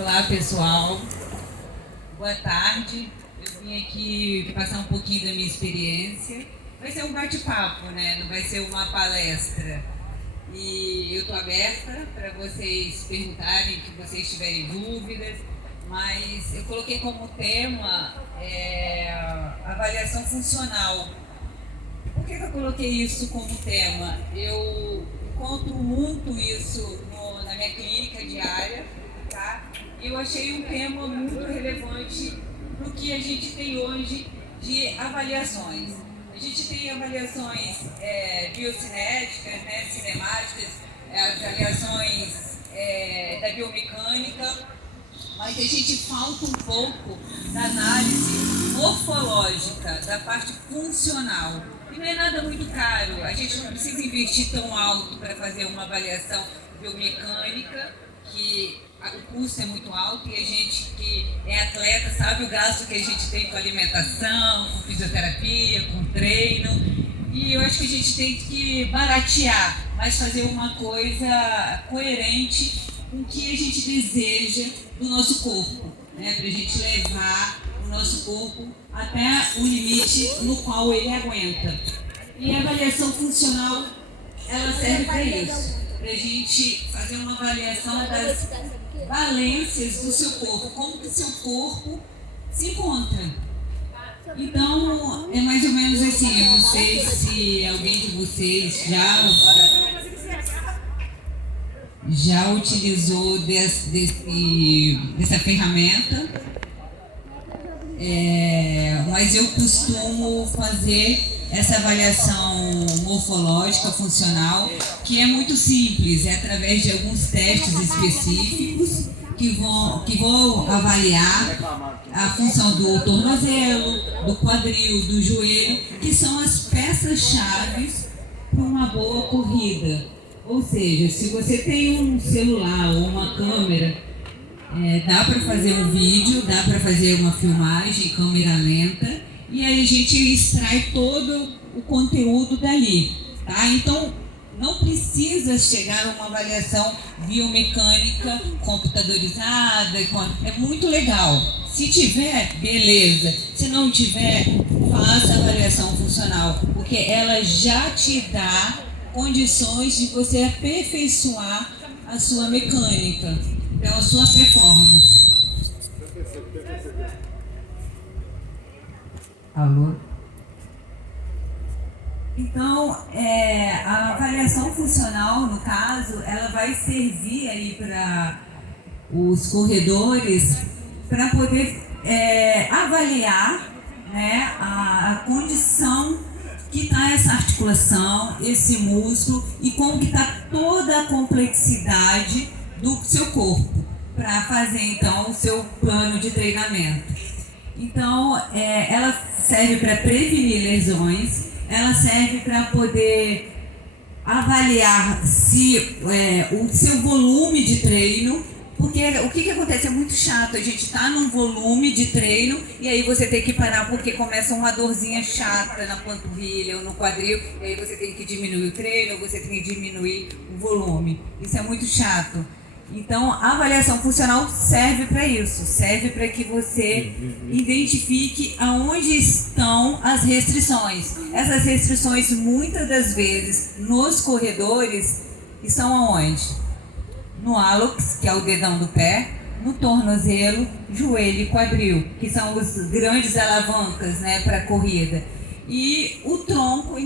Olá, pessoal. Boa tarde. Eu vim aqui passar um pouquinho da minha experiência. Vai ser um bate-papo, né? Não vai ser uma palestra. E eu estou aberta para vocês perguntarem, que vocês tiverem dúvidas, mas eu coloquei como tema avaliação funcional. Por que eu coloquei isso como tema? Eu encontro muito isso na minha clínica diária, tá? E eu achei um tema muito relevante para o que a gente tem hoje de avaliações. A gente tem avaliações biocinéticas, né, cinemáticas, as avaliações da biomecânica, mas a gente falta um pouco da análise morfológica, da parte funcional. E não é nada muito caro, a gente não precisa investir tão alto para fazer uma avaliação biomecânica, que o custo é muito alto e a gente que é atleta sabe o gasto que a gente tem com alimentação, com fisioterapia, com treino. E eu acho que a gente tem que baratear, mas fazer uma coisa coerente com o que a gente deseja do nosso corpo, né? Para a gente levar o nosso corpo até o limite no qual ele aguenta. E a avaliação funcional, ela serve para isso, para a gente fazer uma avaliação das valências do seu corpo, como que o seu corpo se encontra. Então, é mais ou menos assim, eu não sei se alguém de vocês já utilizou dessa ferramenta, mas eu costumo fazer essa avaliação morfológica, funcional, que é muito simples, é através de alguns testes específicos que vão avaliar a função do tornozelo, do quadril, do joelho, que são as peças-chave para uma boa corrida. Ou seja, se você tem um celular ou uma câmera, dá para fazer um vídeo, dá para fazer uma filmagem em câmera lenta, e aí a gente extrai todo o conteúdo dali, tá? Então, não precisa chegar a uma avaliação biomecânica computadorizada, é muito legal. Se tiver, beleza. Se não tiver, faça a avaliação funcional, porque ela já te dá condições de você aperfeiçoar a sua mecânica, então a sua performance. Alô? Então, a avaliação funcional, no caso, ela vai servir aí para os corredores para poder avaliar, né, a condição que está essa articulação, esse músculo e como que está toda a complexidade do seu corpo para fazer então o seu plano de treinamento. Então, ela serve para prevenir lesões, ela serve para poder avaliar se o seu volume de treino, porque o que acontece? É muito chato, a gente está num volume de treino e aí você tem que parar porque começa uma dorzinha chata na panturrilha ou no quadril, e aí você tem que diminuir o treino, ou você tem que diminuir o volume. Isso é muito chato. Então, a avaliação funcional serve para isso, serve para que você identifique aonde estão as restrições. Essas restrições, muitas das vezes, nos corredores, estão aonde? No hálux, que é o dedão do pé, no tornozelo, joelho e quadril, que são os grandes alavancas, né, para a corrida. E o tronco,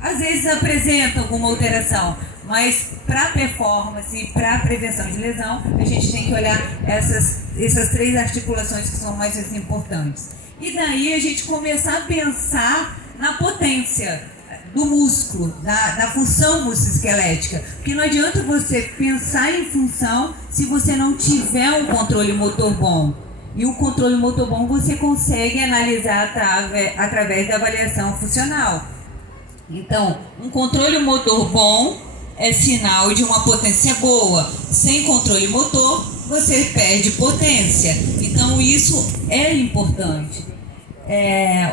às vezes apresenta alguma alteração, mas para performance, para prevenção de lesão, a gente tem que olhar essas três articulações que são mais importantes. E daí a gente começar a pensar na potência do músculo, da função musculoesquelética. Porque não adianta você pensar em função se você não tiver um controle motor bom. E o controle motor bom você consegue analisar através da avaliação funcional. Então, um controle motor bom é sinal de uma potência boa. Sem controle motor, você perde potência. Então, isso é importante.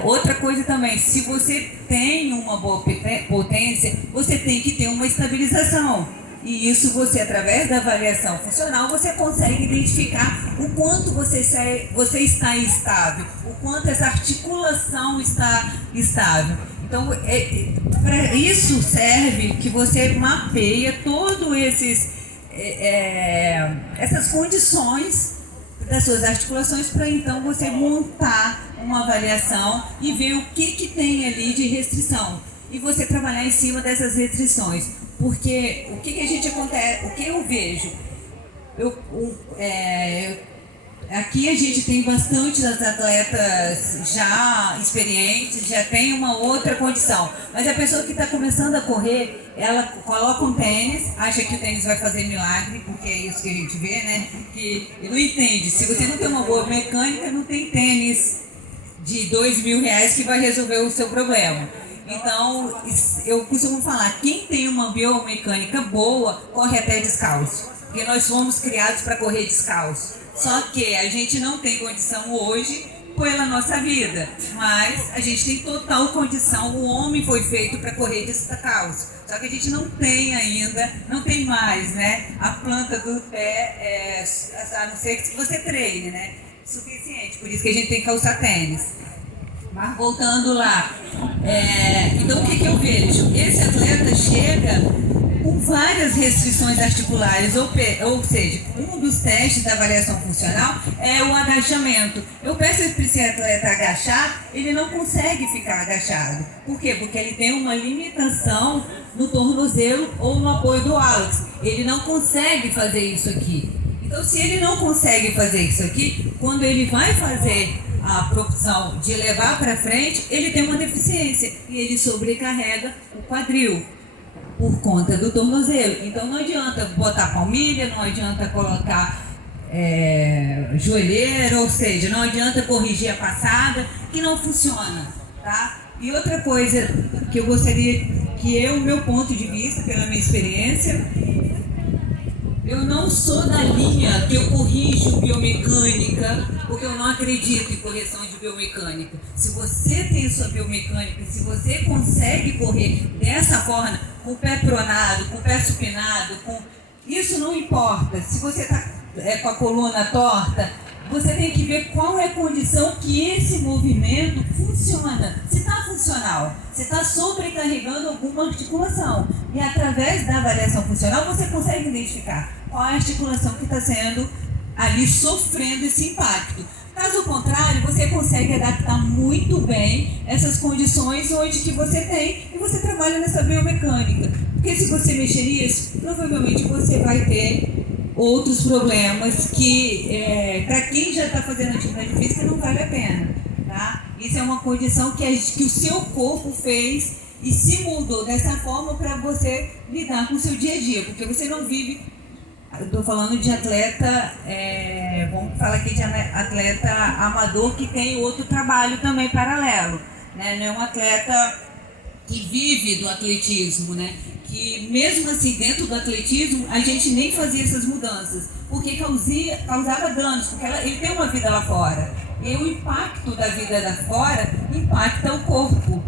Outra coisa também, se você tem uma boa potência, você tem que ter uma estabilização. E isso você, através da avaliação funcional, você consegue identificar o quanto você está estável, o quanto essa articulação está estável. Então, para isso serve que você mapeia todos essas condições das suas articulações para então você montar uma avaliação e ver o que tem ali de restrição e você trabalhar em cima dessas restrições, porque o que a gente acontece, o que eu vejo, aqui a gente tem bastante atletas já experientes, já tem uma outra condição, mas a pessoa que está começando a correr, ela coloca um tênis, acha que o tênis vai fazer milagre, porque é isso que a gente vê, né? Que não entende. Se você não tem uma boa mecânica, não tem tênis de R$2.000 que vai resolver o seu problema. Então, eu costumo falar, quem tem uma biomecânica boa, corre até descalço. Porque nós fomos criados para correr descalço. Só que a gente não tem condição hoje pela nossa vida, mas a gente tem total condição, o homem foi feito para correr descalço, só que a gente não tem ainda, não tem mais, né, a planta do pé, a não ser que se você treine, né, suficiente, por isso que a gente tem que calçar tênis. Mas voltando lá, então o que eu vejo? Esse atleta chega com várias restrições articulares, ou seja, um dos testes da avaliação funcional é o agachamento. Eu peço para esse atleta agachar, ele não consegue ficar agachado. Por quê? Porque ele tem uma limitação no tornozelo ou no apoio do hálux. Ele não consegue fazer isso aqui. Então, se ele não consegue fazer isso aqui, quando ele vai fazer a propulsão de levar para frente, ele tem uma deficiência e ele sobrecarrega o quadril por conta do tornozelo. Então não adianta botar palmilha, não adianta colocar joelheira, ou seja, não adianta corrigir a passada, que não funciona, tá? E outra coisa que eu gostaria, o meu ponto de vista, pela minha experiência, eu não sou da linha que eu corrijo biomecânica, porque eu não acredito em correção de biomecânica. Se você tem sua biomecânica, se você consegue correr dessa forma, com o pé pronado, com o pé supinado, isso não importa. Se você está com a coluna torta, você tem que ver qual é a condição que esse movimento funciona. Se está funcional, se está sobrecarregando alguma articulação. E através da avaliação funcional, você consegue identificar qual é a articulação que está sendo ali sofrendo esse impacto. Caso contrário, você consegue adaptar muito bem essas condições onde que você tem e você trabalha nessa biomecânica. Porque se você mexer nisso, provavelmente você vai ter outros problemas que, para quem já está fazendo atividade física, não vale a pena. Tá? Isso é uma condição que o seu corpo fez e se moldou dessa forma para você lidar com o seu dia a dia, porque você não vive. Eu estou falando de atleta, vamos falar aqui de atleta amador que tem outro trabalho também paralelo, né? Não é um atleta que vive do atletismo, né? Que mesmo assim dentro do atletismo a gente nem fazia essas mudanças, porque causava danos, porque ele tem uma vida lá fora e o impacto da vida lá fora impacta o corpo.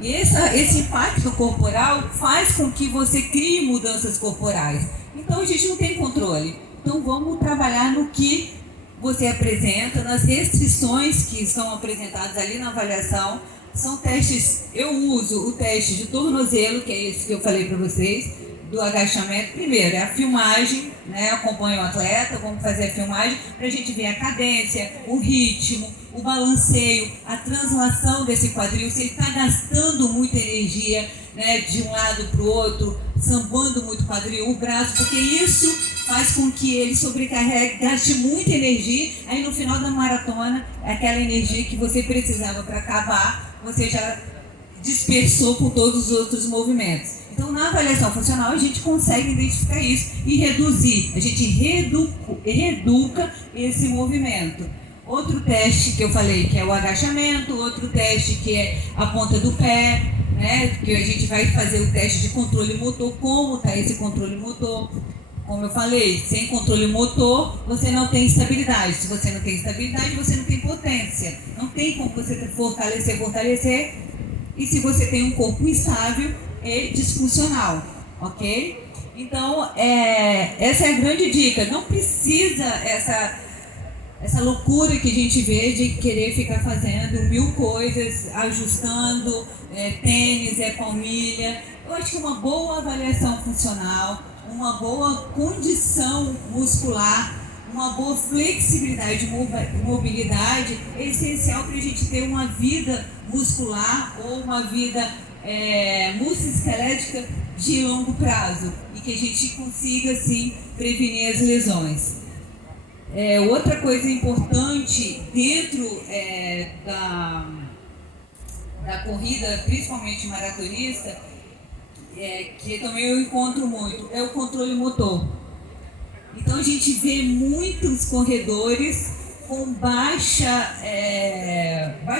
E esse impacto corporal faz com que você crie mudanças corporais. Então a gente não tem controle. Então vamos trabalhar no que você apresenta, nas restrições que são apresentadas ali na avaliação. São testes, eu uso o teste de tornozelo, que é esse que eu falei para vocês, do agachamento. Primeiro, é a filmagem, né? Acompanha o atleta, vamos fazer a filmagem para a gente ver a cadência, o ritmo, o balanceio, a translação desse quadril, se ele está gastando muita energia, né, de um lado para o outro, sambando muito o quadril, o braço, porque isso faz com que ele sobrecarregue, gaste muita energia, aí no final da maratona, aquela energia que você precisava para acabar, você já dispersou com todos os outros movimentos. Então, na avaliação funcional, a gente consegue identificar isso e reduzir, a gente reeduca esse movimento. Outro teste que eu falei, que é o agachamento, outro teste que é a ponta do pé, né, que a gente vai fazer o teste de controle motor, como está esse controle motor. Como eu falei, sem controle motor, você não tem estabilidade. Se você não tem estabilidade, você não tem potência. Não tem como você fortalecer. E se você tem um corpo instável e disfuncional, ok? Então, essa é a grande dica. Não precisa essa loucura que a gente vê de querer ficar fazendo 1000 coisas, ajustando, tênis, palmilha. Eu acho que uma boa avaliação funcional, uma boa condição muscular, uma boa flexibilidade e mobilidade é essencial para a gente ter uma vida muscular ou uma vida musculoesquelética de longo prazo e que a gente consiga, assim, prevenir as lesões. Outra coisa importante dentro da corrida, principalmente maratonista, que também eu encontro muito, é o controle motor. Então a gente vê muitos corredores com baixo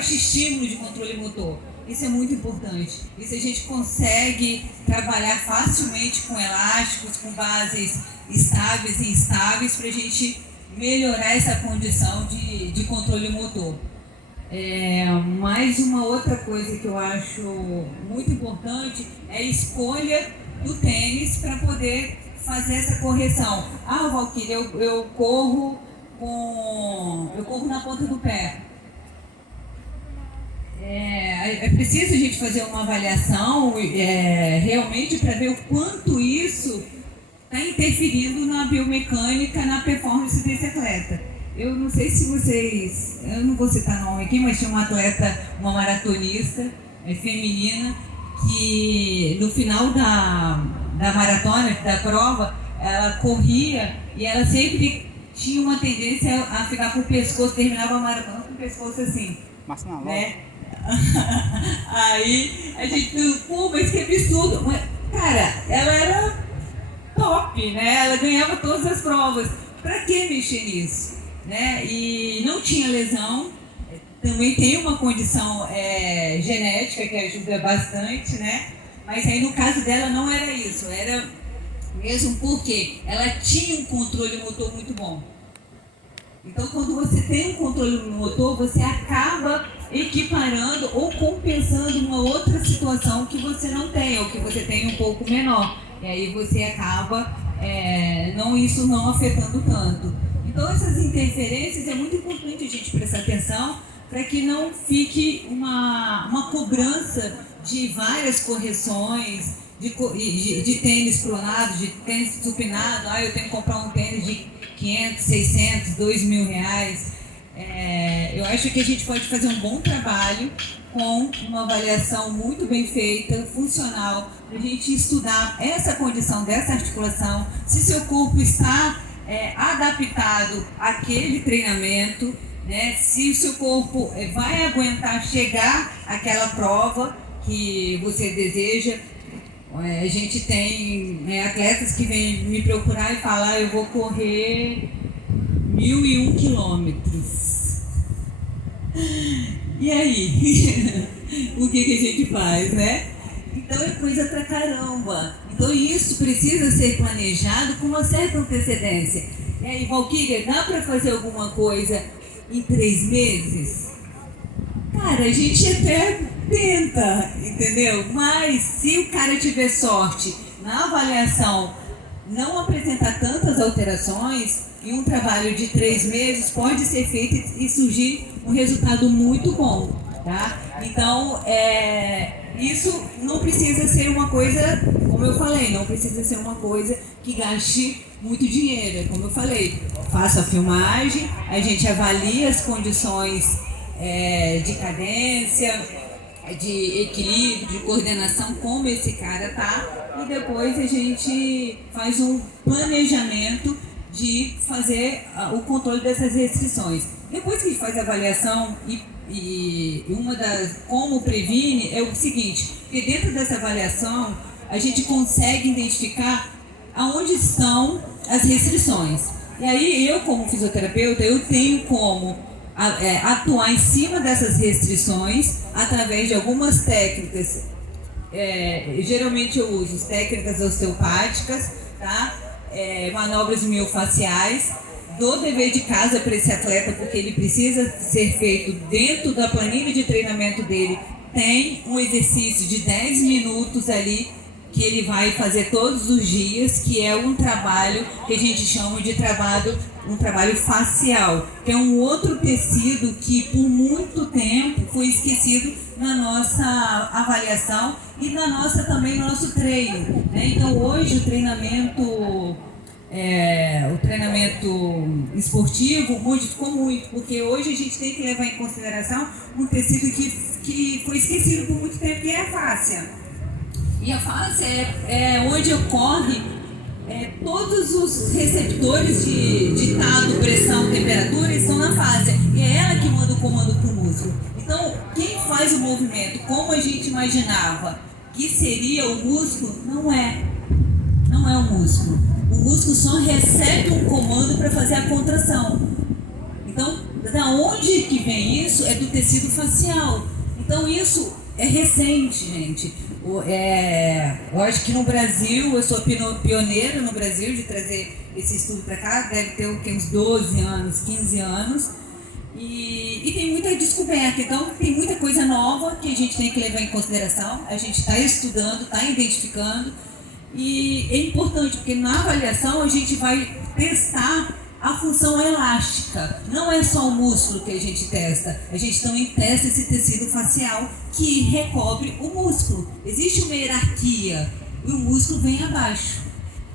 estímulo de controle motor. Isso é muito importante. Isso a gente consegue trabalhar facilmente com elásticos, com bases estáveis e instáveis para a gente melhorar essa condição de controle motor. Mais uma outra coisa que eu acho muito importante é a escolha do tênis para poder fazer essa correção. Valquíria, eu corro na ponta do pé. É preciso a gente fazer uma avaliação realmente para ver o quanto isso está interferindo na biomecânica, na performance desse atleta. Eu não sei se vocês, eu não vou citar nome aqui, mas tinha uma atleta, uma maratonista feminina, que no final da maratona, da prova, ela corria e ela sempre tinha uma tendência a ficar com o pescoço, terminava a maratona com o pescoço assim. Né? Aí a gente pensou, pô, mas que absurdo. Mas, cara, ela era top, né? Ela ganhava todas as provas. Pra que mexer nisso? Né? E não tinha lesão. Também tem uma condição genética que ajuda bastante, né? Mas aí no caso dela não era isso. Era mesmo porque ela tinha um controle motor muito bom. Então, quando você tem um controle motor, você acaba equiparando ou compensando uma outra situação que você não tem, ou que você tem um pouco menor. E aí você acaba isso não afetando tanto. Então, essas interferências é muito importante a gente prestar atenção para que não fique uma cobrança de várias correções, de tênis clonado, de tênis supinado. Eu tenho que comprar um tênis de 500, 600, 2.000 reais. Eu acho que a gente pode fazer um bom trabalho com uma avaliação muito bem feita, funcional, para a gente estudar essa condição dessa articulação, se seu corpo está adaptado àquele treinamento, né? Se o seu corpo vai aguentar chegar àquela prova que você deseja. A gente tem atletas que vêm me procurar e falar, eu vou correr 1.001 quilômetros. E aí? O que a gente faz, né? Então é coisa pra caramba. Então isso precisa ser planejado com uma certa antecedência. E aí, Valquíria, dá pra fazer alguma coisa em 3 meses? Cara, a gente até tenta, entendeu? Mas se o cara tiver sorte na avaliação, não apresentar tantas alterações, em um trabalho de 3 meses pode ser feito e surgir um resultado muito bom, tá? Então, isso não precisa ser uma coisa, como eu falei, não precisa ser uma coisa que gaste muito dinheiro. Como eu falei, faça a filmagem, a gente avalia as condições de cadência, de equilíbrio, de coordenação, como esse cara tá, e depois a gente faz um planejamento de fazer o controle dessas restrições. Depois que a gente faz a avaliação e uma das como previne é o seguinte, porque dentro dessa avaliação a gente consegue identificar aonde estão as restrições. E aí eu, como fisioterapeuta, eu tenho como atuar em cima dessas restrições através de algumas técnicas. Geralmente eu uso técnicas osteopáticas, tá? Manobras miofaciais. Dou dever de casa para esse atleta, porque ele precisa ser feito dentro da planilha de treinamento dele. Tem um exercício de 10 minutos ali que ele vai fazer todos os dias, que é um trabalho que a gente chama de um trabalho facial, que é um outro tecido que por muito tempo foi esquecido na nossa avaliação e também no nosso treino, né? Então hoje o treinamento esportivo modificou muito, porque hoje a gente tem que levar em consideração um tecido que foi esquecido por muito tempo, que é a fáscia. E a fáscia é onde ocorre todos os receptores de tato, pressão, temperatura estão na fáscia. E é ela que manda o comando para o músculo. Então, quem faz o movimento como a gente imaginava que seria o músculo, não é o músculo. O músculo só recebe um comando para fazer a contração. Então, da onde que vem isso? É do tecido facial. Então, isso é recente, gente. Eu acho que no Brasil, eu sou pioneira no Brasil de trazer esse estudo para cá, deve ter uns 12 anos, 15 anos, e tem muita descoberta, então tem muita coisa nova que a gente tem que levar em consideração, a gente está estudando, está identificando, e é importante, porque na avaliação a gente vai testar a função elástica. Não é só o músculo que a gente testa, a gente também testa esse tecido facial que recobre o músculo. Existe uma hierarquia e o músculo vem abaixo.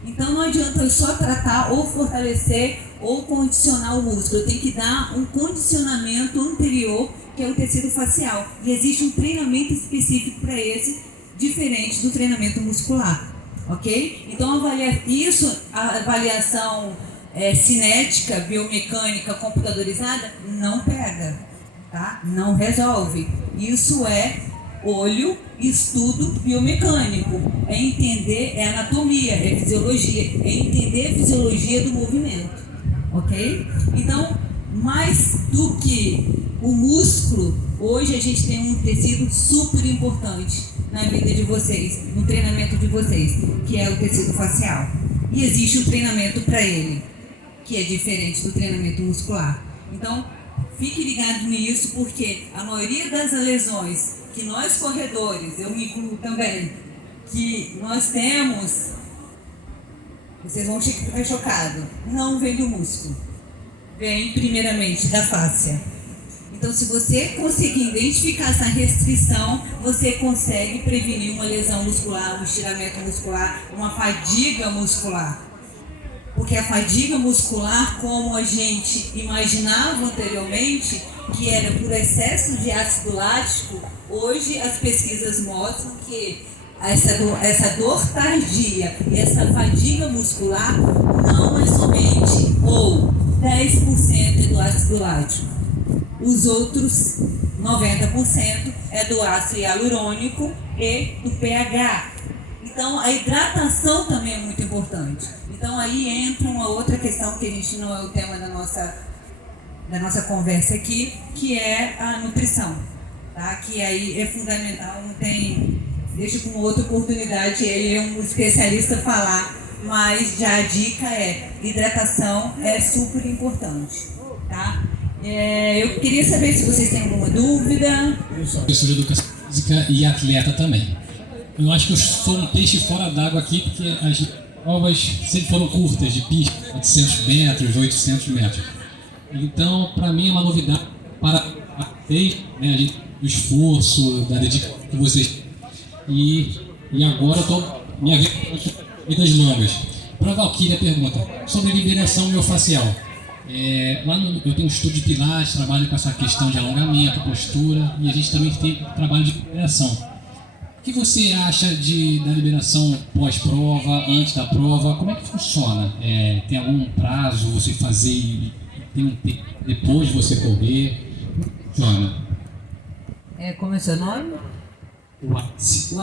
Então não adianta eu só tratar ou fortalecer ou condicionar o músculo. Eu tenho que dar um condicionamento anterior, que é o tecido facial. E existe um treinamento específico para esse, diferente do treinamento muscular. Ok? Então a avaliação cinética, biomecânica, computadorizada, não pega, tá? Não resolve. Isso é olho, estudo biomecânico. É entender, é anatomia, é fisiologia, é entender a fisiologia do movimento, ok? Então, mais do que o músculo, hoje a gente tem um tecido super importante na vida de vocês, no treinamento de vocês, que é o tecido facial. E existe um treinamento para ele, que é diferente do treinamento muscular. Então, fique ligado nisso, porque a maioria das lesões que nós corredores, eu me incluo também, que nós temos, vocês vão ficar chocados, não vem do músculo, vem primeiramente da fáscia. Então, se você conseguir identificar essa restrição, você consegue prevenir uma lesão muscular, um estiramento muscular, uma fadiga muscular. Porque a fadiga muscular, como a gente imaginava anteriormente, que era por excesso de ácido lático, hoje as pesquisas mostram que essa dor tardia e essa fadiga muscular não é somente ou 10% do ácido lático. Os outros 90% é do ácido hialurônico e do pH. Então, a hidratação também é muito importante. Então, aí entra uma outra questão que a gente não é o tema da nossa conversa aqui, que é a nutrição, tá? Que aí é fundamental, não tem... Deixa com outra oportunidade, ele é um especialista falar, mas já a dica hidratação é super importante, tá? Eu queria saber se vocês têm alguma dúvida. Professor de educação física e atleta também. Eu acho que eu sou um peixe fora d'água aqui, porque as provas sempre foram curtas, de pista, 700 metros, 800 metros. Então, para mim é uma novidade para vocês, né, do esforço, da dedicação que vocês têm. E agora eu estou minha vidas longas. Para a Valquíria, pergunta sobre liberação miofascial. Eu tenho um estudo de pilates, trabalho com essa questão de alongamento, postura, e a gente também tem trabalho de liberação. O que você acha da liberação pós-prova, antes da prova? Como é que funciona? Tem algum prazo você fazer e tem um tempo depois de você correr? Como funciona? Como é o seu nome? Wallace.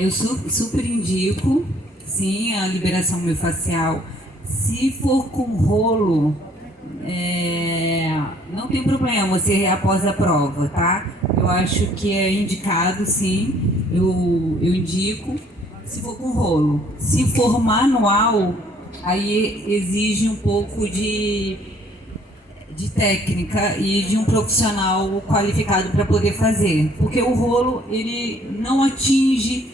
Eu super indico, sim, a liberação miofascial. Se for com rolo, não tem problema, você após a prova, tá? Eu acho que é indicado, sim, eu indico, se for com rolo. Se for manual, aí exige um pouco de técnica e de um profissional qualificado para poder fazer, porque o rolo ele não atinge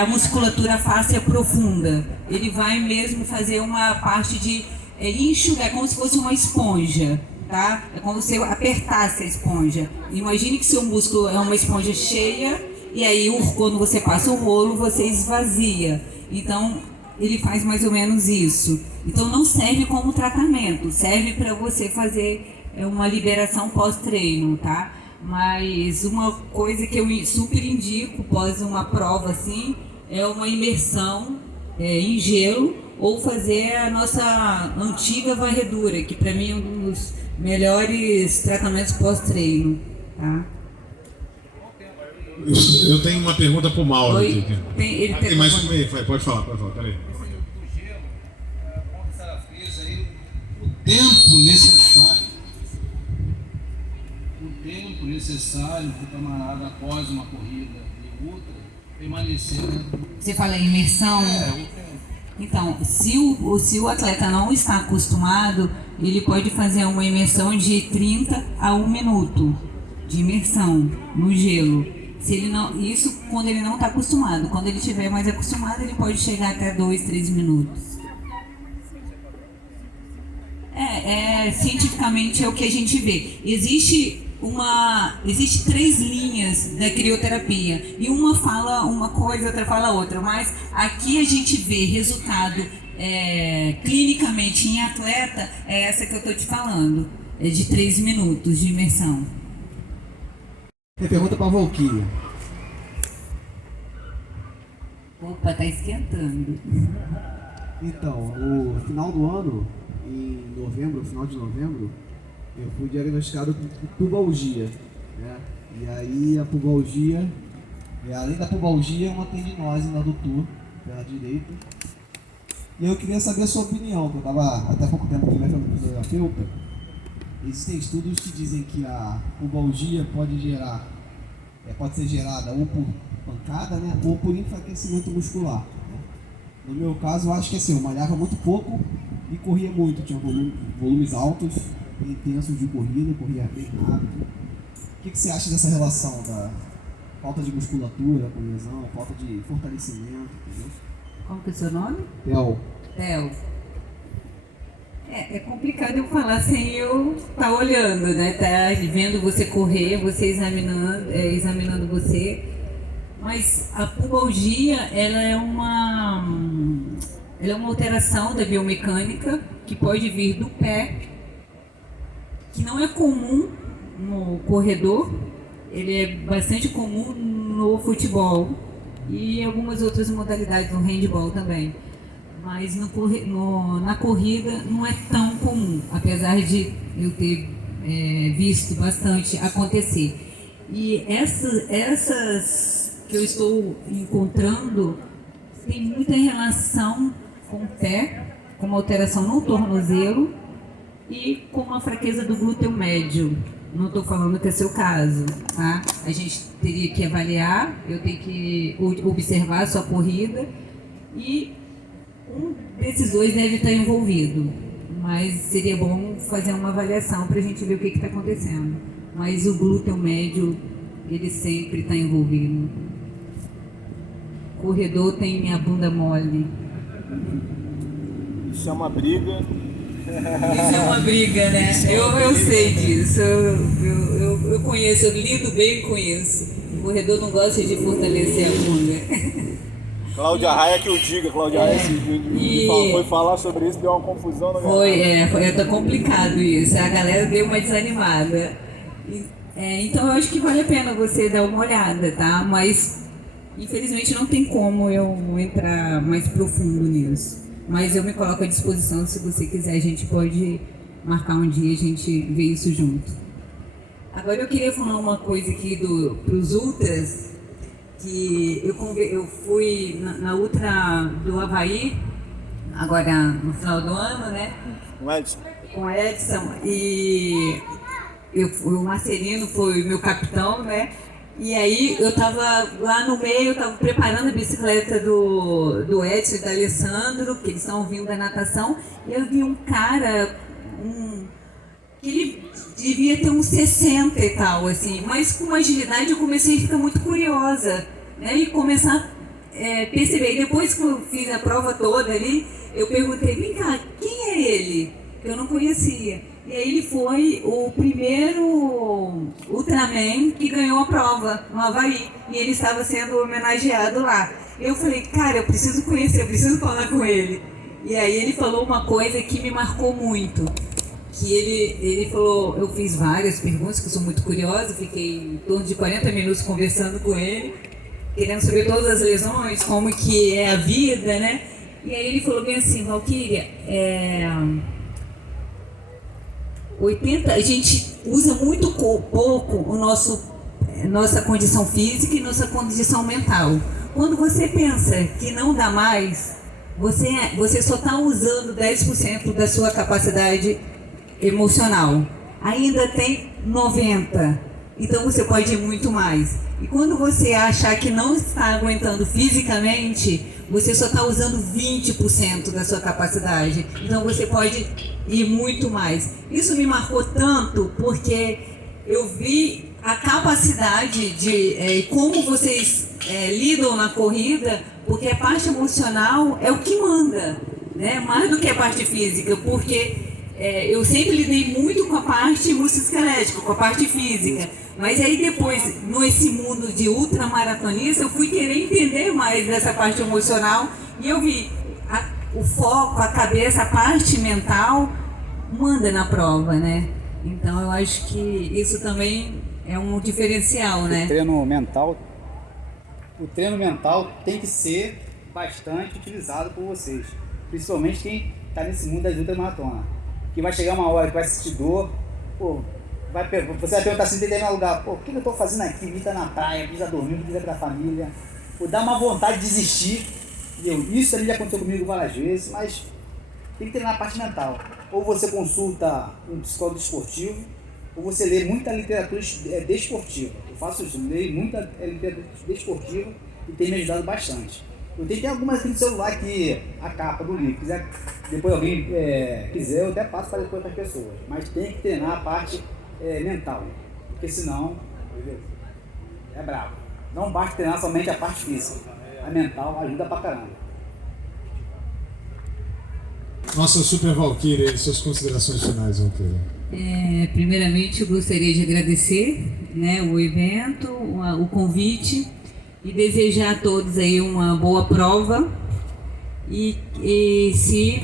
a musculatura fáscia profunda. Ele vai mesmo fazer uma parte de enxugar, como se fosse uma esponja, tá? É como se você apertasse a esponja. Imagine que seu músculo é uma esponja cheia e aí quando você passa o rolo, você esvazia. Então, ele faz mais ou menos isso. Então, não serve como tratamento, serve para você fazer uma liberação pós-treino, tá? Mas uma coisa que eu super indico pós uma prova assim é uma imersão em gelo ou fazer a nossa antiga varredura, que para mim é um dos melhores tratamentos pós-treino, tá? Eu tenho uma pergunta para o Mauro aqui. Tem mais uma aí, pode falar, peraí. O tempo necessário para o camarada após uma corrida e outra permanecer. Você fala em imersão? O tempo. Então, se o atleta não está acostumado, ele pode fazer uma imersão de 30 a 1 minuto de imersão no gelo. Se ele não, isso quando ele não está acostumado. Quando ele estiver mais acostumado, ele pode chegar até 2, 3 minutos. Cientificamente é o que a gente vê. Existe 3 linhas da crioterapia e uma fala uma coisa, outra fala outra, mas aqui a gente vê resultado clinicamente em atleta, é essa que eu estou te falando, é de 3 minutos de imersão. Tem pergunta para a Valquíria. Opa, tá esquentando. Então, no final do ano, em novembro, final de novembro, eu fui diagnosticado com pubalgia, né? E aí a pubalgia, além da pubalgia, é uma tendinose no adutor pela direita. E eu queria saber a sua opinião, que eu estava até pouco tempo com o meu fisioterapeuta. Existem estudos que dizem que a pubalgia pode ser gerada ou por pancada, né, ou por enfraquecimento muscular, né? No meu caso, eu acho que assim, eu malhava muito pouco e corria muito, tinha volumes altos, intensos de corrida, corria bem rápido. O que você acha dessa relação da falta de musculatura com lesão, falta de fortalecimento, entendeu? Como que é o seu nome? Theo. É complicado eu falar sem eu estar olhando, né? Tá vendo você correr, você examinando você. Mas a pubalgia, ela é uma alteração da biomecânica que pode vir do pé, que não é comum no corredor, ele é bastante comum no futebol e em algumas outras modalidades, no handball também. Mas na corrida não é tão comum, apesar de eu ter visto bastante acontecer. E essas que eu estou encontrando tem muita relação com o pé, com uma alteração no tornozelo e com uma fraqueza do glúteo médio. Não estou falando que é seu caso, tá? A gente teria que avaliar, eu tenho que observar a sua corrida e um desses dois deve estar envolvido, mas seria bom fazer uma avaliação para a gente ver o que está acontecendo. Mas o glúteo médio, ele sempre está envolvido. O corredor tem a bunda mole. Isso é uma briga. Isso é uma briga, né? Eu sei disso, eu conheço, eu lido bem com isso. O corredor não gosta de fortalecer a bunda. Cláudia Raia que eu diga, Cláudia Raia foi falar sobre isso, deu uma confusão na galera. Tá complicado isso, a galera deu uma desanimada. Então eu acho que vale a pena você dar uma olhada, tá? Mas infelizmente não tem como eu entrar mais profundo nisso. Mas eu me coloco à disposição, se você quiser, a gente pode marcar um dia e a gente vê isso junto. Agora eu queria falar uma coisa aqui para os ultras, que eu fui na ultra do Havaí, agora no final do ano, né? Com a Edson, e o Marcelino foi meu capitão, né? E aí eu tava lá no meio, eu tava preparando a bicicleta do Edson e do Alessandro, que eles estão vindo da natação, e eu vi um cara, que ele devia ter uns 60 e tal, assim, mas com agilidade eu comecei a ficar muito curiosa, né? E começar a perceber. Depois que eu fiz a prova toda ali, eu perguntei, vem cá, quem é ele? Que eu não conhecia. E aí ele foi o primeiro Ultraman que ganhou a prova no Havaí. E ele estava sendo homenageado lá. Eu falei, cara, eu preciso conhecer, eu preciso falar com ele. E aí ele falou uma coisa que me marcou muito. Que ele falou, eu fiz várias perguntas, que eu sou muito curiosa, fiquei em torno de 40 minutos conversando com ele, querendo saber todas as lesões, como que é a vida, né? E aí ele falou bem assim, Valquíria, a gente usa muito pouco nossa condição física e nossa condição mental. Quando você pensa que não dá mais, você só está usando 10% da sua capacidade emocional. Ainda tem 90%. Então você pode ir muito mais. E quando você achar que não está aguentando fisicamente, você só está usando 20% da sua capacidade. Então você pode ir muito mais. Isso me marcou tanto porque eu vi a capacidade de como vocês lidam na corrida, porque a parte emocional é o que manda, né? Mais do que a parte física, porque eu sempre lidei muito com a parte musculoesquelética, com a parte física. Mas aí depois, nesse mundo de ultramaratonista, eu fui querer entender mais dessa parte emocional e eu vi o foco, a cabeça, a parte mental manda na prova, né? Então eu acho que isso também é um diferencial, né? O treino mental tem que ser bastante utilizado por vocês, principalmente quem está nesse mundo das ultramaratonas. Que vai chegar uma hora que vai sentir dor, você vai perguntar assim, em determinado lugar, o que eu estou fazendo aqui? Precisa na praia, precisa dormir, precisa para a família. Dá uma vontade de desistir. Isso ali já aconteceu comigo várias vezes, mas tem que treinar a parte mental. Ou você consulta um psicólogo esportivo, ou você lê muita literatura desportiva. Eu faço isso, leio muita literatura desportiva e tem me ajudado bastante. Eu tenho algumas aqui no celular que a capa do livro, depois alguém quiser, eu até passo para depois para as pessoas. Mas tem que treinar a parte mental, porque senão é bravo. Não basta treinar somente a parte física, a mental ajuda pra caramba. Nossa Super Valquíria, suas considerações finais, Valquíria. Primeiramente, eu gostaria de agradecer, né, o evento, o convite e desejar a todos aí uma boa prova e se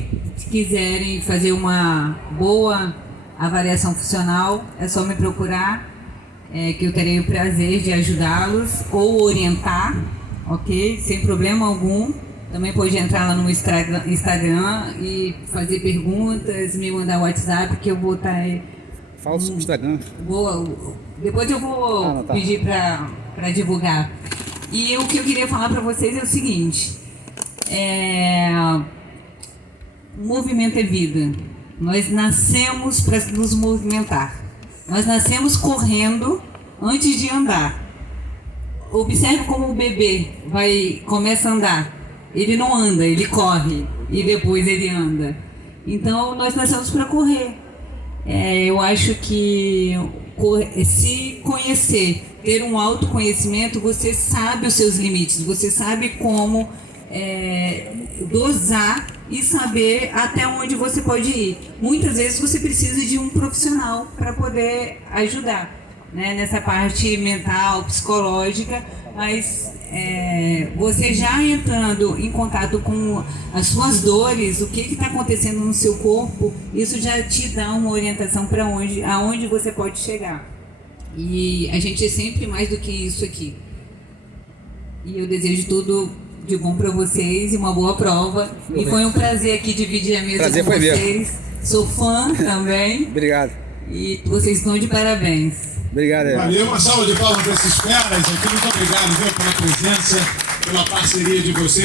quiserem fazer uma boa avaliação funcional, é só me procurar, que eu terei o prazer de ajudá-los ou orientar, ok? Sem problema algum. Também pode entrar lá no Instagram e fazer perguntas, me mandar o WhatsApp que eu vou estar aí. Fala sobre o Instagram. Depois eu vou pedir para divulgar. E o que eu queria falar para vocês é o seguinte, movimento é vida. Nós nascemos para nos movimentar. Nós nascemos correndo antes de andar. Observe como o bebê começa a andar. Ele não anda, ele corre e depois ele anda. Então nós nascemos para correr. Eu acho que se conhecer, ter um autoconhecimento, você sabe os seus limites, você sabe como dosar e saber até onde você pode ir. Muitas vezes você precisa de um profissional para poder ajudar, né, nessa parte mental, psicológica, mas você já entrando em contato com as suas dores, o que está acontecendo no seu corpo, isso já te dá uma orientação para aonde você pode chegar. E a gente é sempre mais do que isso aqui. E eu desejo tudo de bom para vocês e uma boa prova. E foi um prazer aqui dividir a mesa com vocês. Mesmo. Sou fã também. Obrigado. E vocês estão de parabéns. Obrigado. Valeu, uma salva de palmas para esses feras aqui. Muito obrigado, viu, pela presença, pela parceria de vocês.